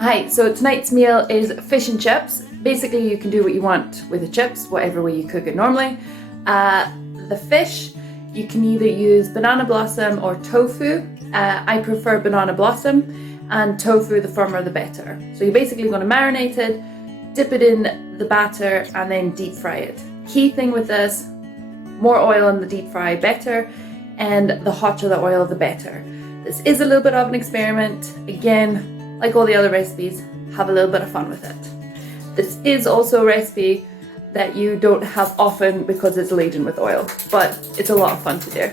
Hi, so tonight's meal is fish and chips. Basically, you can do what you want with the chips, whatever way you cook it normally. The fish, you can either use banana blossom or tofu. I prefer banana blossom, and tofu, the firmer the better. So you're basically going to marinate it, dip it in the batter, and then deep fry it. Key thing with this, more oil in the deep fry, better, and the hotter the oil, the better. This is a little bit of an experiment. Again, like all the other recipes, have a little bit of fun with it. This is also a recipe that you don't have often because it's laden with oil, but it's a lot of fun to do.